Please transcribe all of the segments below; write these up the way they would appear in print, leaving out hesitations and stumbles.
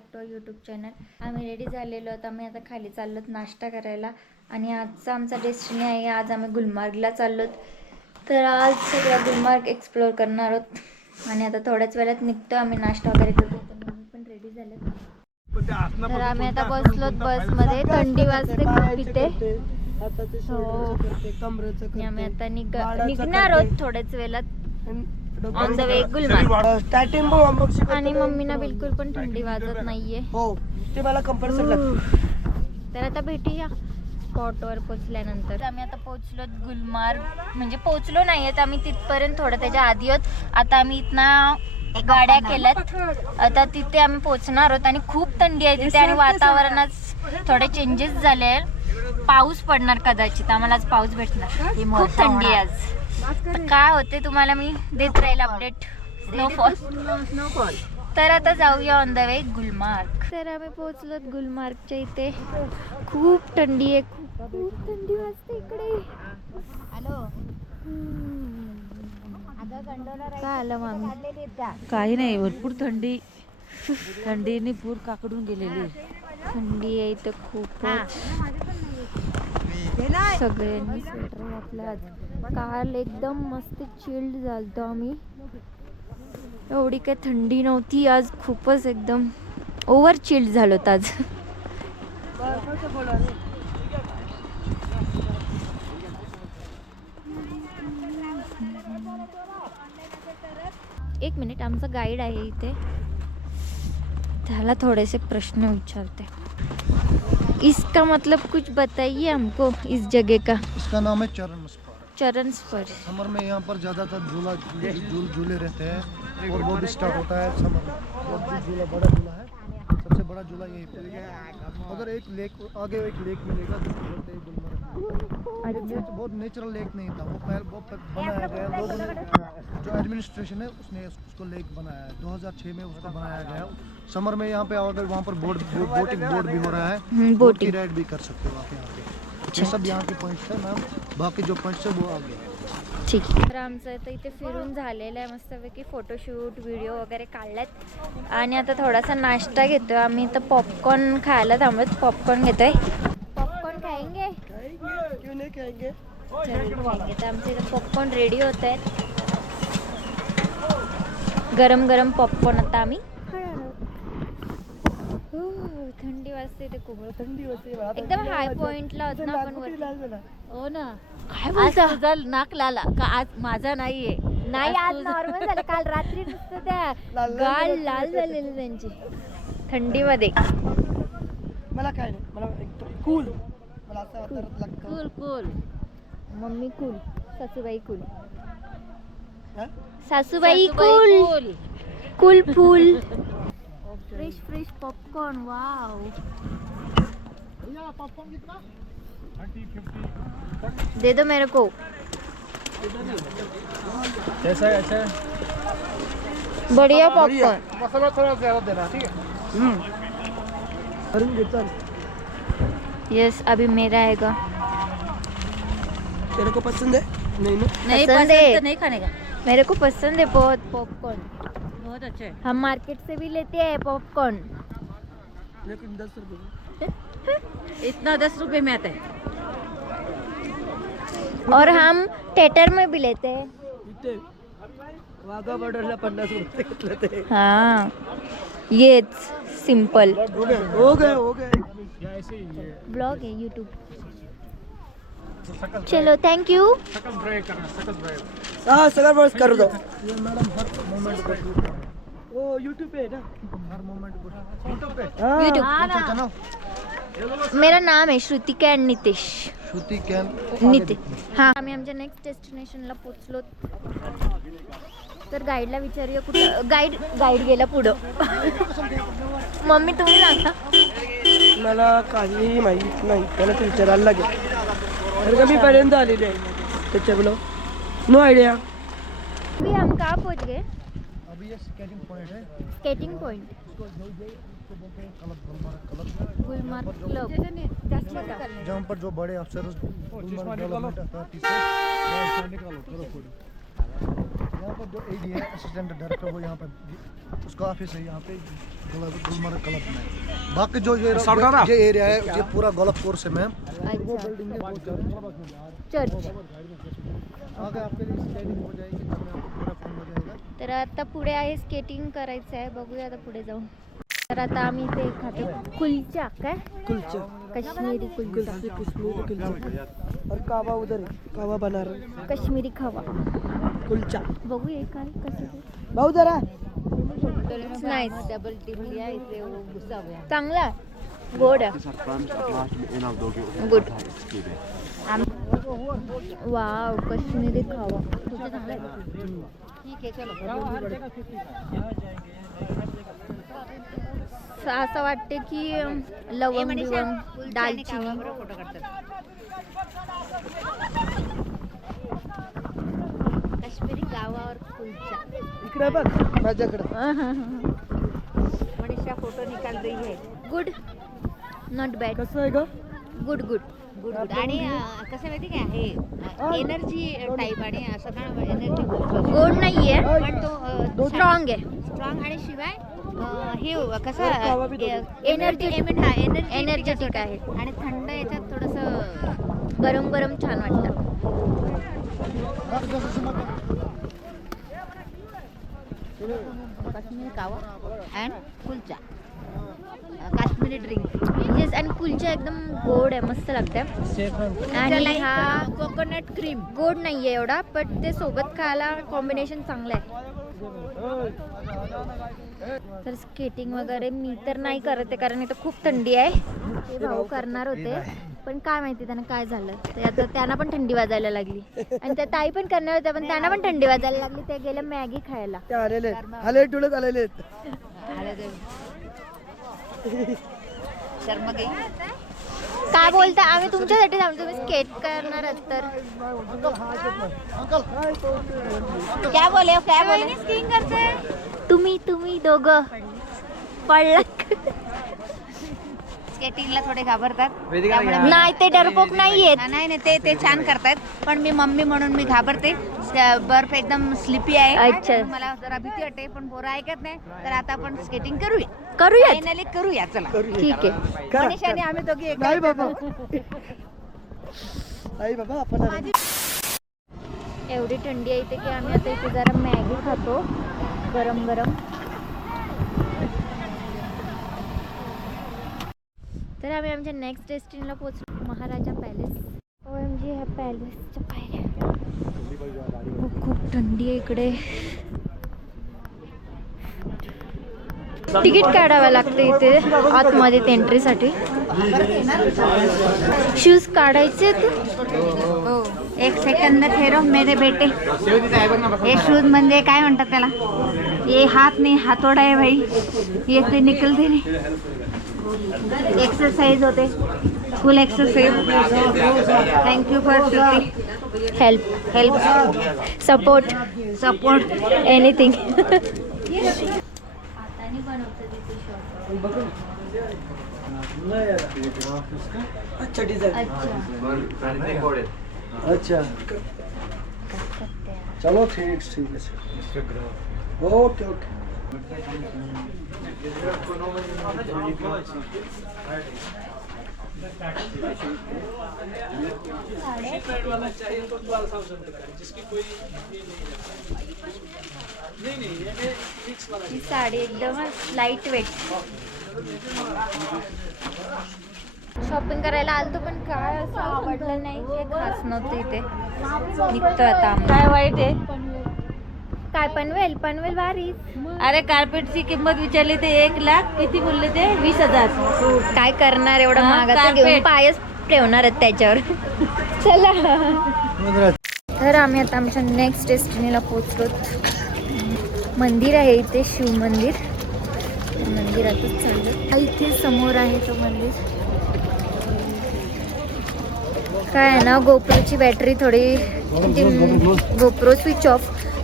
Back to YouTube channel. आम्ही ready झालेलो आहोत. आम्ही आता खाली चाललोत नाश्ता करायला आणि आजचा आमचा डेस्टिनी आहे. आज आम्ही गुलमार्गला चाललोत. तर आज सगळं गुलमार्ग एक्सप्लोअर करणार आहोत आणि आता थोड्याच वेळात निघतो आम्ही. नाश्ता वगैरे करतो. मम्मी पण रेडी झाले. तर आम्ही आता बसलोत बसमध्ये. थंडी वाजते खूप इथे. आम्ही आता निघणार आहोत थोड्याच वेळात ऑन द वे गुलमार्ग. आणि मम्मीना बिलकुल पण थंडी वाजत नाहीये. हो ते मला कंपल्सरी लागते. तर आता भेटूया स्पॉटवर पोहोचल्यानंतर. आम्ही आता पोहोचलो गुलमार्ग, म्हणजे पोहोचलो नाहीये तर आम्ही तिथपर्यंत थोडं त्याच्या आधी आहोत. आता आम्ही इथनं गाड्या केल्यात. आता तिथे आम्ही पोहोचणार आहोत आणि खूप थंडी आहे तिथे आणि वातावरणात थोडे चेंजेस झाले. पाऊस पडणार कदाचित. आम्हाला आज पाऊस भेटणार. खूप थंडी आहे आज. तर काय होते तुम्हाला मी देत राहील अपडेट. स्नोफॉल. तर आता जाऊया ऑन द वे गुलमार्ग. तर आम्ही पोहोचलोत गुलमार्गच्या इथे. खूप थंडी आहे. खूप थंडी वाजते इकडे. हॅलो काय आलं मामी? काही नाही, भरपूर थंडी. थंडीने पूर काकडून गेलेली. थंडी आहे इथं खूपच. सगळ्यांनी स्वेटर घातलं आज. काल एकदम मस्त चिल्ड झालतो आम्ही. एवढी काही थंडी नव्हती. आज खूपच एकदम ओव्हर चिल्ड झालो आज. एक मिनिट, आमचा गाईड आहे इथे. त्याला थोडेसे प्रश्न विचारते. इसका मतलब कुछ बताइए हमको इस जगह का. इसका नाम है चरण स्पर. चरण स्पर. समर में यहाँ पर ज़्यादातर झूले रहते हैं और वो भी स्टार्ट होता है समर में. बहुत झूला, बड़ा झूला है. सबसे बड़ा झूला यही पे. अगर एक लेक आगे एक लेक मिलेगा जिसको बोलते हैं गुलमर्ग. बहुत नेचुरल लेक नहीं था वो. पहले बनाया गया लोगों ने. जो एडमिनिस्ट्रेशन है उसने उसको लेक बनाया है. 2006 में उसको बनाया गया. समर में यहाँ पे अगर वहाँ पर बोटिंग बोर्ड भी हो रहा है. बोट की राइड भी कर सकते हो आप यहाँ पे. ये सब यहाँ के पॉइंट्स है मैम. बाकी जो पॉइंट्स है वो आगे है. ठीक आहे. तर आमचं आता इथे फिरून झालेलं आहे. मस्तपैकी फोटोशूट व्हिडिओ वगैरे काढल्यात आणि आता थोडासा नाश्ता घेतोय आम्ही. तर पॉपकॉर्न खायला थांबत. पॉपकॉर्न घेतोय. पॉपकॉर्न खाएंगे? क्यों नहीं खाएंगे? जरूर खाएंगे. तर आमचे इथे पॉपकॉर्न रेडी होत आहेत. गरम गरम पॉपकॉर्न आता आम्ही खाणार आहोत. थंडी वाजते ते खूप. थंडी होती एकदम हाय पॉइंटला होत ना आपण वरती. हो ना. काय आज बोलता? तुझा नाक लाला का? आज माझा नाहीये. नाही, आज नॉर्मल झालं. काल रात्री नुसतं त्या गाल लाल झालेली त्यांची थंडीमध्ये. मला काय नाही. मला एकदम कूल. मला असं वाटत लागतं. Cool cool. Mummy cool. सासूबाई कूल. हा? सासूबाई cool. Cool fool. Fresh fresh popcorn. Wow. Popcorn कितना? दे दो मेरे को. कैसा है? अच्छा बढ़िया पॉपकॉर्न. मसाला थोड़ा ज़्यादा देना. ठीक है. अरुण चल. यस, अभी मेरा आएगा. तेरे को पसंद है? नहीं ना. नहीं पसंद है. तो नहीं खाने का. मेरे को पसंद है बहुत पॉपकॉर्न. बहुत अच्छे है. हम मार्केट से भी लेते हैं पॉपकॉर्न. लेकिन 10 रुपये. इतना 10 रुपए में आता है. और हम थिएटर में भी लेते हैं. इथे वाघा बॉर्डरला 50 रुपये घेतले ते. हाँ, येच सिंपल हो गए. ब्लॉग है यूट्यूब. चलो, थैंक यू. हाँ सगळं बस कर दो. ये मैडम हर मोमेंट पर. ओ यूट्यूब पे है ना. हर मोमेंट पर यूट्यूब पे. यूट्यूब. अच्छा ना. मेरा नाम आहे Shrutika and Nitesh. Shruti can Nitesh. हां, आम्ही आमच्या नेक्स्ट डेस्टिनेशनला पोचलो. तर गाईडला विचारूया कुठं. गाईड गेला पुढं. मम्मी तुम्ही सांगता. मला काही माहित नाही. त्याला ते विचारायला लागेल. तर का मी पर्यंत आलेले आहे त्याच्याकडं. No idea. अभी हम कहाँ पहुँच गए? अभी ये स्केटिंग पॉइंट है. Skating point. गुलमार्ग क्लब. जहाँ पर जो बड़े अफसर गुलमर्ग डेवलपमेंट अथॉरिटी से निकालो. यहाँ पर जो एडी है असिस्टेंट डायरेक्टर वो यहाँ पर उसका ऑफिस है यहाँ पे गुलमर्ग क्लब में। बाकी जो ये एरिया है ये पूरा गोल्फ कोर्स है मैम। वो बिल्डिंग है चर्च। आगे आपके लिए स्केटिंग हो जाएगी तो आपको पूरा फन हो जाएगा। तर आता पुढे आहे स्केटिंग करायचं आहे, बघूया आता पुढे जाऊन। तर आता आम्ही ते खातो कुलचा, काय कुलचा, काश्मीरी कुलचा, कश्मीरी कुलचा और कावा उधर है, कावा बना रहे काश्मीरी खवा। कुलचा। बघूया काय कसं ते। भाऊ जरा नाईस, चांगला गोड गुड। वाव, काश्मीरी खावा ठीक आहे, चलो। असं वाटते की लवंग बिवंग दालचिनी। काश्मीरी गावावर कुलचा। इकडे बघ माझ्याकडे। मनीषा फोटो निकाल रही है। Good, not bad. कसं आहे ग? Good good good good. आणि कसं माहिती काय हे एनर्जी टाईप आणि असं ना एनर्जी गोड नाहीये पण तो स्ट्रॉंग आहे, स्ट्रॉंग आणि शिवाय हे कसं एनर्जी हा एनर्जी एनर्जेटिक आहे आणि थंड याच्यात थोडंसं गरम गरम छान वाटतं। काश्मीरी कावा and kulcha Kashmiri drink yes, आणि कुलचा एकदम गोड आहे, मस्त लागतंय। आणि हा कोकोनट क्रीम गोड नाहीये एवढा, पण ते सोबत खायला कॉम्बिनेशन चांगलं आहे। तर स्केटिंग वगैरे मी तर नाही करत आहे कारण इथं खूप थंडी आहे। ते भाऊ करणार होते पण काय माहिती त्यांना काय झालं, ते आता त्यांना पण थंडी वाजायला लागली आणि त्या ताई पण करणार होत्या पण त्यांना पण थंडी वाजायला लागली, ते गेले मॅगी खायला। ते आलेले आले टुलत आलेले शर्म गई काय बोलता, आम्ही तुमच्यासाठी थांबतो, तुम्ही स्केट करणार आहात तर क्या बोले स्कीइंग करते तुम्ही दोघं पडलात। स्केटिंगला थोडे घाबरतात नाही, ते डरपोक नाहीयेत। नाही ते छान करतायत पण मी मम्मी म्हणून मी घाबरते, बर्फ एकदम स्लिपी आहे। अच्छा, मला जरा भीती वाटते पण पोरं ऐकत नाही, तर आता आपण स्केटिंग करूया फायनली करूया चला ठीक आहे। मनीषाने आम्ही दोघी नाही बाबा नाही बाबा आपण एवढी थंडी आहे इथे की आम्ही आता इथे जरा मॅगी खातो गरम गरम। तर आम्ही आमच्या नेक्स्ट डेस्टिनीला पोहोचलो, महाराजा पॅलेस। OMG, ह्या पॅलेसच्या पायऱ्या खूप थंडी आहे इकडे। तिकीट काढावं लागतं इथे आतमध्ये एंट्रीसाठी। शूज काढायचे हो एक सेकंद ठेरो मेरे बेटे। हे शूज म्हणजे काय म्हणतात त्याला, ये हात नाही हातोडा आहे भाई, ये ते निकलते नाही, एक्सरसाइज होते फुल exercise. Thank you for help support anything. अच्छा डिजाइन अच्छा चलो ठीक है ओके ओके। ही साडी एकदम लाईट वेट। शॉपिंग करायला आलतो पण काय असं आवडलं नाही, काही खास नव्हतं इथे। निघतो आता काय वाईट आहे? काय पनवेल भारी। अरे कार्पेटची किंमत विचारली ते 1 लाख, किती बोलले ते 20,000। काय करणार एवढं हा, महागाचं कार्पेट. घेऊन, पायच ठेवणार आहेत त्याच्यावर। चला, तर आम्ही आता आमच्या नेक्स्ट डेस्टिनीला पोहोचलो। मंदिर आहे इथे, शिव मंदिर, मंदिरातच चाललं। इथे समोर आहे तो मंदिर। काय आहे ना, गोप्रोची बॅटरी थोडी गोप्रो स्विच ऑफ,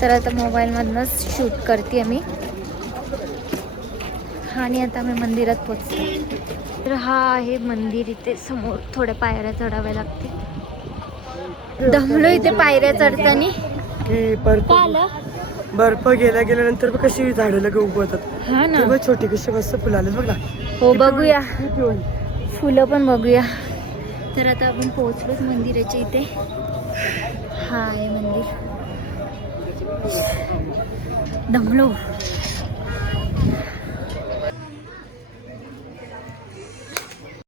तर आता मोबाईलमधनंच शूट करते मी। आणि आता मी मंदिरात पोचते। तर हा आहे मंदिर, इथे समोर थोड्या पायऱ्या चढाव्या लागते। दमलो इथे पायऱ्या चढताना। की पर का आलं? बर्फ गेल्यानंतर बघ कशी झाडं लगे उगवतात. हा ना. ते बघ छोटी कशी मस्त फुलं आले बघ ना. हो बघूया, ही पिवळी. फुलं पण बघूया. तर आता आपण पोहोचलोच मंदिराच्या इथे. हा आहे मंदिर. दमलो.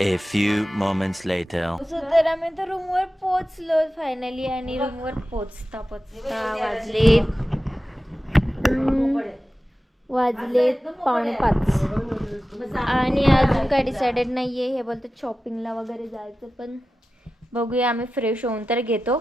A few moments later. तर आम्ही तर रूमवर पोहोचलो फायनली. आणि रूमवर पोहोचता वाजले 4:45 आणि अजून काय डिसाइडेड नाहीये. हे बोलतात शॉपिंगला वगैरे जायचं, पण बघूया. आम्ही फ्रेश होऊन तर घेतो